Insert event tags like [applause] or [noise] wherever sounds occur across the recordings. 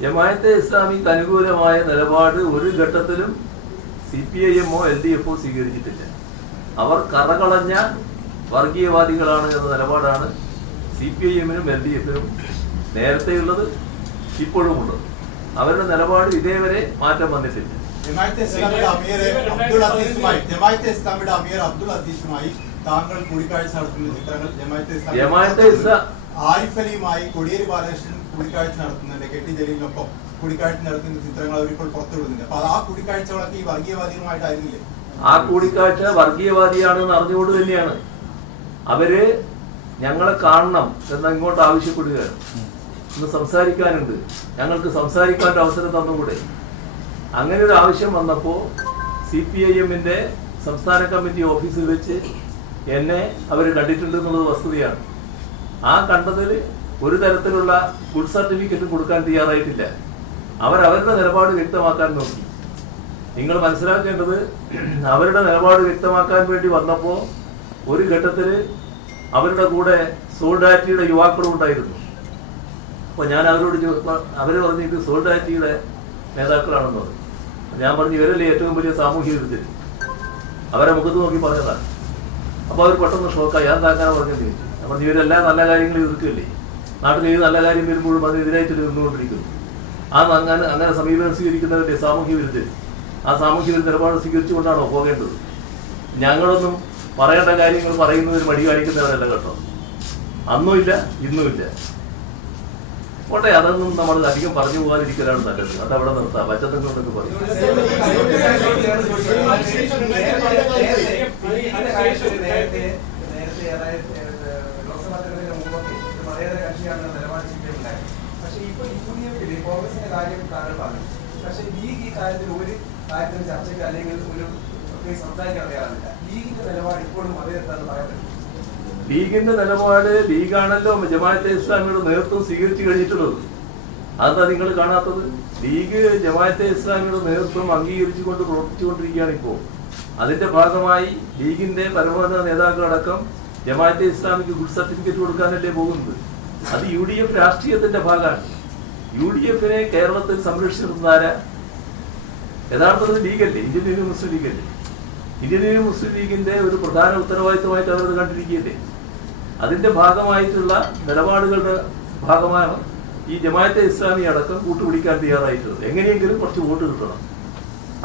ജമായത്തെ ഇസ്ലാമിക്ക് അനുകൂലമായ നിലപാട് ഒരു ഘട്ടത്തിലും സി പി ഐ എമ്മോ എൽ ഡി എഫോ സ്വീകരിച്ചിട്ടില്ല. അവർ കറകളഞ്ഞ വർഗീയവാദികളാണ് എന്ന നിലപാടാണ് സി പി ഐ എമ്മിനും എൽ ഡി എഫിനും നേരത്തെയുള്ളത് ഇപ്പോഴും ഉള്ളത് അവരുടെ നിലപാട് ഇതേവരെ മാറ്റം വന്നിട്ടില്ല. ഇസ്ലാമിയുടെ അമീർ അബ്ദുൾ അസീസുമായി ജമാഅത്തെ ഇസ്ലാമിയുടെ അമീർ അബ്ദുൾ അസീസുമായി താങ്കൾ കൂടിക്കാഴ്ച നടത്തുന്ന ചിത്രങ്ങൾ ഇസ്ലാ- ആരിഫ് അലിയുമായി കോടിയേരി ബാലകൃഷ്ണൻ കൂടിക്കാഴ്ച നടത്തുന്നുണ്ട്. കെ ടി ജലീലിനൊപ്പം കൂടിക്കാഴ്ച നടത്തുന്ന ചിത്രങ്ങൾ അവരിപ്പോൾ പുറത്തുവിടുന്നുണ്ട്. അപ്പൊ ആ കൂടിക്കാഴ്ചകളൊക്കെ ഈ വർഗീയവാദികളുമായിട്ടായിരുന്നില്ലേ? ആ കൂടിക്കാഴ്ച വർഗീയവാദിയാണെന്ന് അറിഞ്ഞുകൊണ്ട് തന്നെയാണ്. അവർ ഞങ്ങളെ കാണണം എന്ന് ഇങ്ങോട്ട് ആവശ്യപ്പെടുകയാണ്. ഇന്ന് സംസാരിക്കാനുണ്ട്. ഞങ്ങൾക്ക് സംസാരിക്കാൻ അവസരം തന്നുകൂടെ? അങ്ങനെ ഒരു ആവശ്യം വന്നപ്പോൾ സി പി ഐ എമ്മിന്റെ സംസ്ഥാന കമ്മിറ്റി ഓഫീസിൽ വെച്ച് എന്നെ അവർ കണ്ടിട്ടുണ്ട് എന്നുള്ളത് വസ്തുതയാണ്. ആ കണ്ടതിൽ ഒരു തരത്തിലുള്ള ഗുഡ് സർട്ടിഫിക്കറ്റ് കൊടുക്കാൻ തയ്യാറായിട്ടില്ല. അവർ അവരുടെ നിലപാട് വ്യക്തമാക്കാൻ നോക്കി. നിങ്ങൾ മനസ്സിലാക്കേണ്ടത് [clears throat] അവരുടെ നിലപാട് വ്യക്തമാക്കാൻ വേണ്ടി വന്നപ്പോൾ ഒരു ഘട്ടത്തിൽ അവരുടെ കൂടെ സോൾഡാറ്റിയുടെ യുവാക്കളും ഉണ്ടായിരുന്നു. അപ്പോൾ ഞാൻ അവരോട് അവർ പറഞ്ഞു ഇത് സോൾഡാറ്റിയുടെ നേതാക്കളാണെന്ന് പറഞ്ഞു. ഞാൻ പറഞ്ഞു ഇവരല്ലേ ഏറ്റവും വലിയ സാമൂഹ്യ വിരുദ്ധർ അവരെ മുഖത്ത് നോക്കി പറഞ്ഞതാണ്. അപ്പോൾ അവർ പെട്ടെന്ന് ഷോക്കായി താങ്കാനെ പറഞ്ഞത് അപ്പോൾ ഇവരെല്ലാം നല്ല കാര്യങ്ങൾ എതിർക്കില്ലേ നാട്ടിൽ ഏത് നല്ല കാര്യം വരുമ്പോഴും അതിനെതിരായിട്ട് നിന്നുകൊണ്ടിരിക്കുന്നു ആ അങ്ങനെ അങ്ങനെ സമീപനം സ്വീകരിക്കുന്നവരുടെ സാമൂഹ്യ വിരുദ്ധർ ആ സാമൂഹ്യ വിരുദ്ധ നിലപാട് സ്വീകരിച്ചുകൊണ്ടാണോ പോകേണ്ടത് ഞങ്ങളൊന്നും പറയേണ്ട കാര്യങ്ങൾ പറയുന്നതിന് മടി കാണിക്കുന്നവരല്ല കേട്ടോ അന്നും ഇല്ല ഇന്നും ഇല്ല പോട്ടെ അതൊന്നും നമ്മൾ അധികം പറഞ്ഞു പോകാതിരിക്കലാണ് നല്ലത് അത് അവിടെ നിർത്താം പച്ചത്തൊക്കെ പറയും നേരത്തെ നേരത്തെ അതായത് ലോക്സഭാ തെരഞ്ഞെടുപ്പിന് മുമ്പൊക്കെ ഒരു മതേതര കക്ഷിയാണെന്ന നിലപാട് ചിന്തയുണ്ടായി പക്ഷേ ഇപ്പോൾ യു ഡി എഫിൽ കോൺഗ്രസിന്റെ കാര്യം താങ്കൾ പറഞ്ഞു. പക്ഷേ ലീഗ് ഈ കാര്യത്തിൽ ഒരു കാര്യത്തിൽ ചർച്ചയ്ക്ക് അല്ലെങ്കിൽ ഒരു സംസാരിക്കാൻ തയ്യാറാവില്ല ലീഗിന്റെ നിലപാട് ഇപ്പോഴും മതേതരത്താണെന്ന് പറയാൻ പറ്റും. ലീഗിന്റെ നിലപാട് ലീഗാണല്ലോ ജമാഅത്തെ ഇസ്ലാമിയുടെ നേതൃത്വം സ്വീകരിച്ചു കഴിഞ്ഞിട്ടുള്ളത്. അതാ നിങ്ങൾ കാണാത്തത്? ലീഗ് ജമാഅത്തെ ഇസ്ലാമിയുടെ നേതൃത്വം അംഗീകരിച്ചുകൊണ്ട് പ്രവർത്തിച്ചുകൊണ്ടിരിക്കുകയാണ് ഇപ്പോൾ. അതിന്റെ ഭാഗമായി ലീഗിന്റെ പരമോന്നത നേതാക്കളടക്കം ജമാഅത്തെ ഇസ്ലാമിക്ക് ഗുഡ് സർട്ടിഫിക്കറ്റ് കൊടുക്കാനല്ലേ പോകുന്നത്? അത് യു ഡി എഫ് രാഷ്ട്രീയത്തിന്റെ ഭാഗമാണ്. യു ഡി എഫിനെ കേരളത്തിൽ സംരക്ഷിച്ചിരുന്നാരാ യഥാർത്ഥത്തിൽ ലീഗല്ലേ? ഇന്ത്യൻ യൂണിയൻ മുസ്ലിം ലീഗല്ലേ? ഇന്ത്യൻ യൂണിയൻ മുസ്ലിം ലീഗിന്റെ ഒരു പ്രധാന ഉത്തരവാദിത്തമായിട്ട് അവരത് കണ്ടിരിക്കുകയല്ലേ? അതിന്റെ ഭാഗമായിട്ടുള്ള നിലപാടുകളുടെ ഭാഗമാണ് ഈ ജമാഅത്തെ ഇസ്ലാമി അടക്കം കൂട്ടുപിടിക്കാൻ തയ്യാറായിട്ടുള്ളത്. എങ്ങനെയെങ്കിലും കുറച്ച് വോട്ട് കിട്ടണം.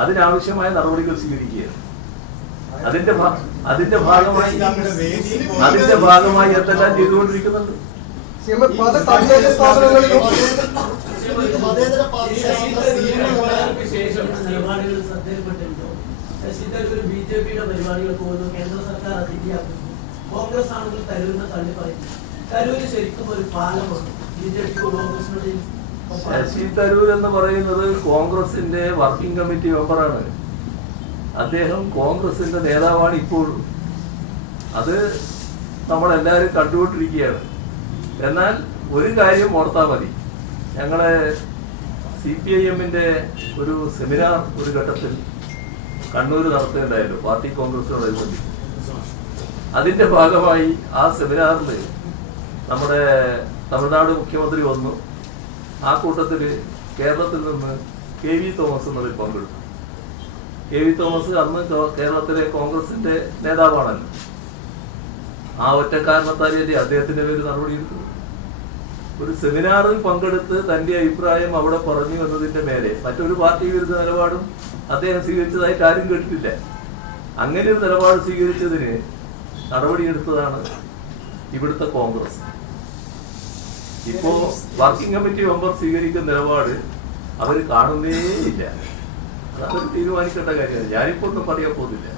അതിനാവശ്യമായ നടപടികൾ സ്വീകരിക്കുകയാണ്. അതിന്റെ അതിന്റെ ഭാഗമായി അതിന്റെ ഭാഗമായി എന്തെല്ലാം ചെയ്തുകൊണ്ടിരിക്കുന്നുണ്ട് ബി ജെ പിയുടെ കേന്ദ്ര സർക്കാർ അത് ഇല്ലാക്കുന്നു കോൺഗ്രസ് ആണെങ്കിൽ തരൂരിനെ തള്ളി പറയുന്നു തരൂര് ശരിക്കും ഒരു പാലമാണ് ബി ജെ പിക്ക് കോൺഗ്രസിനുള്ളിൽ ശശി തരൂർ എന്ന് പറയുന്നത് കോൺഗ്രസിന്റെ വർക്കിംഗ് കമ്മിറ്റി മെമ്പറാണ് അദ്ദേഹം കോൺഗ്രസിന്റെ നേതാവാണ് ഇപ്പോഴും. അത് നമ്മളെല്ലാവരും കണ്ടുകൊണ്ടിരിക്കുകയാണ്. എന്നാൽ ഒരു കാര്യം ഓർത്താൽ മതി. ഞങ്ങളെ സി പി ഐ എമ്മിന്റെ ഒരു സെമിനാർ ഒരു ഘട്ടത്തിൽ കണ്ണൂർ നടത്തുകയുണ്ടായല്ലോ പാർട്ടി കോൺഗ്രസിനോടനുബന്ധിച്ച് അതിന്റെ ഭാഗമായി ആ സെമിനാറിൽ നമ്മുടെ തമിഴ്നാട് മുഖ്യമന്ത്രി വന്നു. ആ കൂട്ടത്തിൽ കേരളത്തിൽ നിന്ന് കെ വി തോമസ് എന്നതിൽ പങ്കെടുത്തു. കെ വി തോമസ് അന്ന് കേരളത്തിലെ കോൺഗ്രസിന്റെ നേതാവാണല്ലോ. ആ ഒറ്റ കാരണത്താലേ അദ്ദേഹത്തിന്റെ പേര് നടപടിയെടുത്തു ഒരു സെമിനാറിൽ പങ്കെടുത്ത് തന്റെ അഭിപ്രായം അവിടെ പറഞ്ഞു എന്നതിന്റെ മേലെ മറ്റൊരു പാർട്ടി വിരുദ്ധ നിലപാടും അദ്ദേഹം സ്വീകരിച്ചതായിട്ട് ആരും കേട്ടിട്ടില്ല. അങ്ങനെ ഒരു നിലപാട് സ്വീകരിച്ചതിന് നടപടിയെടുത്തതാണ് ഇവിടുത്തെ കോൺഗ്രസ്. ഇപ്പോ വർക്കിംഗ് കമ്മിറ്റി മെമ്പർ സ്വീകരിക്കുന്ന നിലപാട് അവർ കാണുന്നേ ഇല്ല അതൊരു തീരുമാനിക്കേണ്ട കാര്യമാണ് ഞാനിപ്പോ ഒന്നും പറയാൻ പോകുന്നില്ല.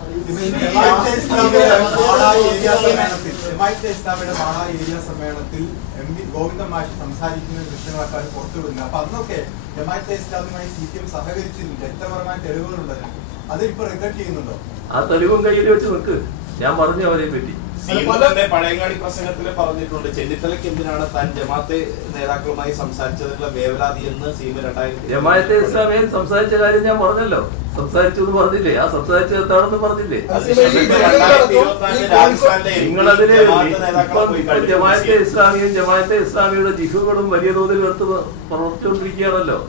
ഏരിയ സമ്മേളനത്തിൽ എം വി ഗോവിന്ദൻ മാഷി സംസാരിക്കുന്ന ദൃശ്യങ്ങളൊക്കെ പുറത്തുവിടുന്നത് അപ്പൊ അന്നൊക്കെ ജമാഅത്തെ ഇസ്ലാമുമായി സി പി എം സഹകരിച്ചിരുന്നു ചരിത്രപരമായ തെളിവുകളുണ്ട് അതിന് അത് ഇപ്പൊ റിഗ്രറ്റ് ചെയ്യുന്നുണ്ടോ ആ തെളിവും കയ്യിൽ വെച്ച് നിൽക്ക് ഞാൻ പറഞ്ഞു അവരെ പറ്റി. പഴയങ്ങാടി പ്രസംഗത്തിൽ പറഞ്ഞിട്ടുണ്ട് ചെന്നിത്തലയ്ക്ക് എന്തിനാണ് താൻ ജമാഅത്തെ നേതാക്കളുമായി സംസാരിച്ചതിനുള്ള വേവലാതി എന്ന് സീമ രണ്ടായിരത്തി ജമാഅത്തെ ഇസ്ലാമിയൻ സംസാരിച്ച കാര്യം ഞാൻ പറഞ്ഞല്ലോ. സംസാരിച്ചു എന്ന് പറഞ്ഞില്ലേ? ആ സംസാരിച്ചു എന്താണെന്ന് പറഞ്ഞില്ലേ? നിങ്ങളതിന് ജമാഅത്തെ ഇസ്ലാമിയും ജമാഅത്തെ ഇസ്ലാമിയുടെ ജിഹുകളും വലിയ തോതിൽ എടുത്ത് പ്രവർത്തിച്ചുകൊണ്ടിരിക്കുകയാണല്ലോ